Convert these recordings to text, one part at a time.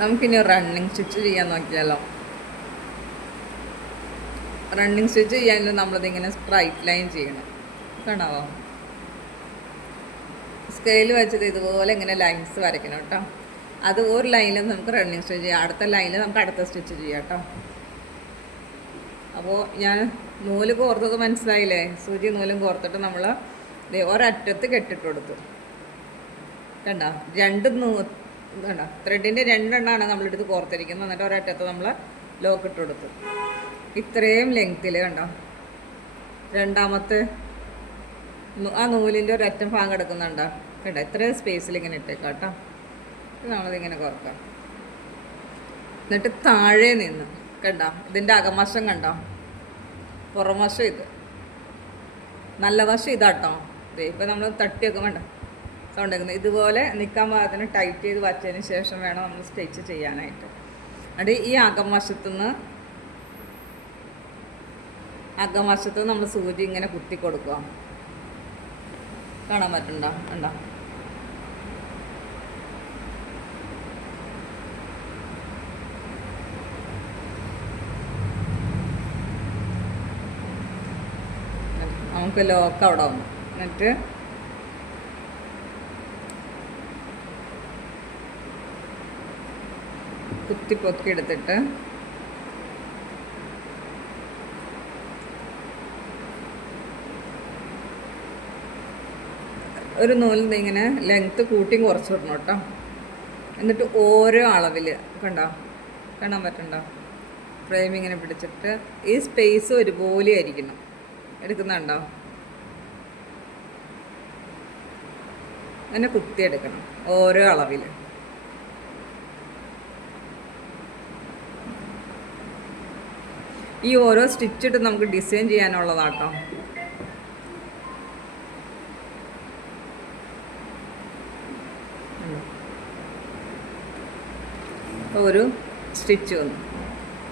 നമുക്കിനി running stitch ചെയ്യാൻ നോക്കിയാലോ. റണ്ണിങ് സ്റ്റിച്ച് ചെയ്യാൻ നമ്മളിതിങ്ങനെ സ്ട്രൈറ്റ് ലൈൻ ചെയ്യണം. കാണാവോ? സ്കെയിൽ വെച്ചത് ഇതുപോലെ ഇങ്ങനെ ലൈൻസ് വരയ്ക്കണം കേട്ടോ. അത് ഒരു ലൈനിൽ നമുക്ക് റണ്ണിങ് സ്റ്റിച്ച് ചെയ്യാം, അടുത്ത ലൈനിൽ നമുക്ക് അടുത്ത സ്റ്റിച്ച് ചെയ്യാം കേട്ടോ. അപ്പോൾ ഞാൻ നൂല് കോർത്തത് മനസ്സിലായില്ലേ? സൂചി നൂലും കോർത്തിട്ട് നമ്മൾ ഒരറ്റത്ത് കെട്ടിട്ട് കൊടുത്തു. കണ്ട കണ്ട ത്രെഡിൻ്റെ രണ്ടെണ്ണമാണ് നമ്മളെടുത്ത് കോർത്തിരിക്കുന്നത്. എന്നിട്ട് ഒരറ്റത്ത് നമ്മൾ ലോക്ക് ഇട്ട് കൊടുത്തു. ഇത്രയും ലെങ്ത്തിൽ കണ്ടോ, രണ്ടാമത്തെ ആ നൂലിൻ്റെ ഒരറ്റം ഭാഗം കിടക്കുന്നുണ്ടോ? കണ്ടോ, ഇത്രയും സ്പേസിൽ ഇങ്ങനെ ഇട്ടേക്കാം കേട്ടോ. നമ്മളിങ്ങനെ കുറക്കാം. എന്നിട്ട് താഴെ നിന്ന് കണ്ടോ, ഇതിൻ്റെ അകവശം കണ്ടോ, പുറം വശം ഇത്, നല്ല വശം ഇതാട്ടോ. ഇപ്പം നമ്മൾ തട്ടിയൊക്കെ വേണ്ട സൗണ്ട് കേൾക്കുന്നത്. ഇതുപോലെ നിൽക്കാൻ പാകത്തിന് ടൈറ്റ് ചെയ്ത് വച്ചതിന് ശേഷം വേണം നമ്മൾ സ്റ്റിച്ച് ചെയ്യാനായിട്ട്. അത് ഈ അകവശത്തുനിന്ന് നമ്മൾ സൂചി ഇങ്ങനെ കുത്തി കൊടുക്കുക. കാണാൻ പറ്റുന്നുണ്ടോ? ഉണ്ടോ? നമുക്ക് ലോക്ക് അവിടെ വന്നു. എന്നിട്ട് കുത്തി പൊക്കി എടുത്തിട്ട് ഒരു നൂലിൽ നിന്ന് ഇങ്ങനെ ലെങ്ത്ത് കൂട്ടിയും കുറച്ച് വിടണം കേട്ടോ. എന്നിട്ട് ഓരോ അളവിൽ കാണാൻ പറ്റണ്ടോ? ഫ്രെയിം ഇങ്ങനെ പിടിച്ചിട്ട് ഈ സ്പേസ് ഒരുപോലെ ആയിരിക്കണം. എടുക്കുന്നുണ്ടോ? അങ്ങനെ കുത്തിയെടുക്കണം ഓരോ അളവിൽ. ഈ ഓരോ സ്റ്റിച്ചിട്ട് നമുക്ക് ഡിസൈൻ ചെയ്യാനുള്ളതാട്ടോ. ഒരു സ്റ്റിച്ച് വന്നു.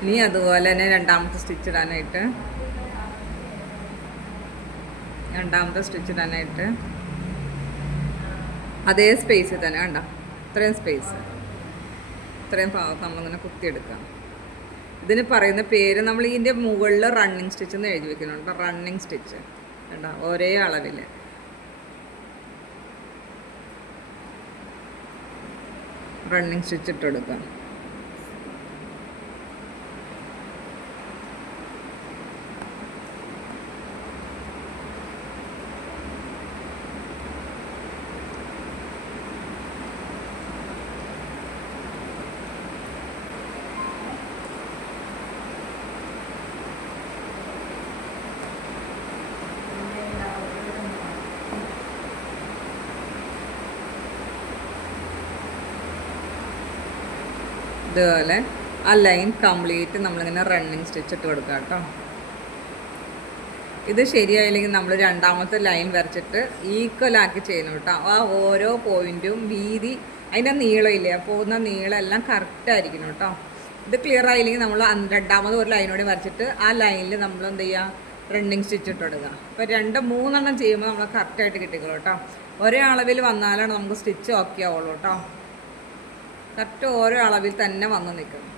ഇനി അതുപോലെ തന്നെ രണ്ടാമത്തെ സ്റ്റിച്ച് ഇടാനായിട്ട് അതേ സ്പേസിൽ തന്നെ കണ്ടോ, ഇത്രയും സ്പേസ്, ഇത്രയും ഭാഗത്ത് നമ്മളിങ്ങനെ കുത്തിയെടുക്കാം. ഇതിന് പറയുന്ന പേര് നമ്മൾ ഇതിൻ്റെ മുകളിൽ റണ്ണിങ് സ്റ്റിച്ച് എന്ന് എഴുതി വെക്കുന്നുണ്ട്. റണ്ണിങ് സ്റ്റിച്ച് കണ്ടോ, ഒരേ അളവിൽ റണ്ണിങ് സ്റ്റിച്ച് ഇട്ടെടുക്കാം. ഇതുപോലെ ആ ലൈൻ കംപ്ലീറ്റ് നമ്മളിങ്ങനെ റണ്ണിങ് സ്റ്റിച്ച് ഇട്ട് കൊടുക്കാം കേട്ടോ. ഇത് ശരിയായില്ലെങ്കിൽ നമ്മൾ രണ്ടാമത്തെ ലൈൻ വരച്ചിട്ട് ഈക്വലാക്കി ചെയ്യണം കേട്ടോ. ആ ഓരോ പോയിൻറ്റും വീതി, അതിൻ്റെ നീളമില്ലേ, പോകുന്ന നീളം എല്ലാം കറക്റ്റായിരിക്കണം കേട്ടോ. ഇത് ക്ലിയർ ആയില്ലെങ്കിൽ നമ്മൾ രണ്ടാമത് ഒരു ലൈനോടെ വരച്ചിട്ട് ആ ലൈനിൽ നമ്മൾ എന്ത് ചെയ്യുക, റണ്ണിങ് സ്റ്റിച്ച് ഇട്ട് കൊടുക്കുക. അപ്പോൾ മൂന്നെണ്ണം ചെയ്യുമ്പോൾ നമ്മൾ കറക്റ്റായിട്ട് കിട്ടിക്കോളൂ കേട്ടോ. ഒരേ അളവിൽ വന്നാലാണ് നമുക്ക് സ്റ്റിച്ച് ഓക്കെ ആവുള്ളൂ കേട്ടോ. കറക്റ്റ് ഓരോ അളവിൽ തന്നെ വന്ന് നിൽക്കണം.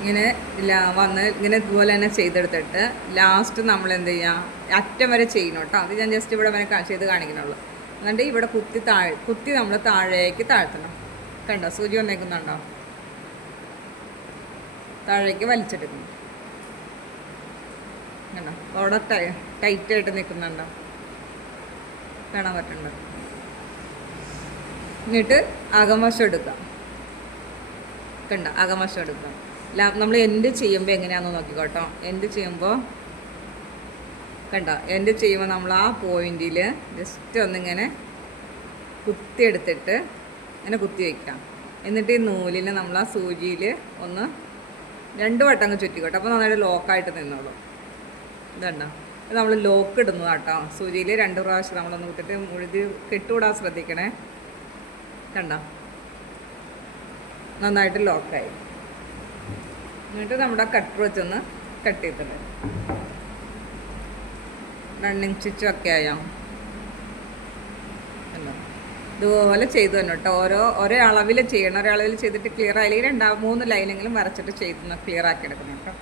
ഇങ്ങനെ ഇങ്ങനെ ഇതുപോലെ തന്നെ ചെയ്തെടുത്തിട്ട് ലാസ്റ്റ് നമ്മൾ എന്ത് ചെയ്യുക, അറ്റം വരെ ചെയ്യണം കേട്ടോ. അത് ഞാൻ ജസ്റ്റ് ഇവിടെ വരെ ചെയ്ത് കാണിക്കുന്നുള്ളൂ. എന്നിട്ട് ഇവിടെ കുത്തി നമ്മൾ താഴേക്ക് താഴ്ത്തണം. കണ്ടോ, സൂചി വന്നേക്കുന്നുണ്ടോ? താഴേക്ക് വലിച്ചെടുക്കണം. കണ്ടോ, അവിടെ ടൈറ്റായിട്ട് നിൽക്കുന്നുണ്ടോ? കാണാൻ പറ്റുന്നുണ്ടോ? എന്നിട്ട് അകംവശം എടുക്കാം. കണ്ടോ, അകംവശം എടുക്കാം. നമ്മൾ എൻഡ് ചെയ്യുമ്പോൾ എങ്ങനെയാണെന്ന് നോക്കിക്കോട്ടോ. എൻഡ് ചെയ്യുമ്പോൾ നമ്മൾ ആ പോയിന്റിൽ ജസ്റ്റ് ഒന്നിങ്ങനെ കുത്തിയെടുത്തിട്ട് ഇങ്ങനെ കുത്തി വയ്ക്കാം. എന്നിട്ട് ഈ നൂലിന് നമ്മൾ ആ സൂചിയിൽ ഒന്ന് 2 വട്ടം അങ്ങ് ചുറ്റിക്കോട്ടെ. അപ്പോൾ നന്നായിട്ട് ലോക്കായിട്ട് നിന്നോളൂ. ഇതുണ്ടോ, നമ്മൾ ലോക്ക് ഇടുന്നതാട്ടോ. സൂചിയിൽ 2 പ്രാവശ്യം നമ്മളൊന്ന് കുത്തിയിട്ട് മുഴുതി കെട്ടുകൂടാൻ ശ്രദ്ധിക്കണേ. കണ്ടോ, നന്നായിട്ട് ലോക്കായി. എന്നിട്ട് നമ്മുടെ കട്ടർ വെച്ചൊന്ന് കട്ട് ചെയ്തിട്ട് റണ്ണിങ് സ്റ്റിച്ചൊക്കെ ആയോ? ഇതുപോലെ ചെയ്തു തന്നെ കേട്ടോ. ഓരോ അളവിൽ ചെയ്യണം. ഒരളവിൽ ചെയ്തിട്ട് ക്ലിയർ ആയില്ലെങ്കിൽ 2-3 ലൈനെങ്കിലും വരച്ചിട്ട് ചെയ്ത് ക്ലിയർ ആക്കി എടുക്കണം കേട്ടോ.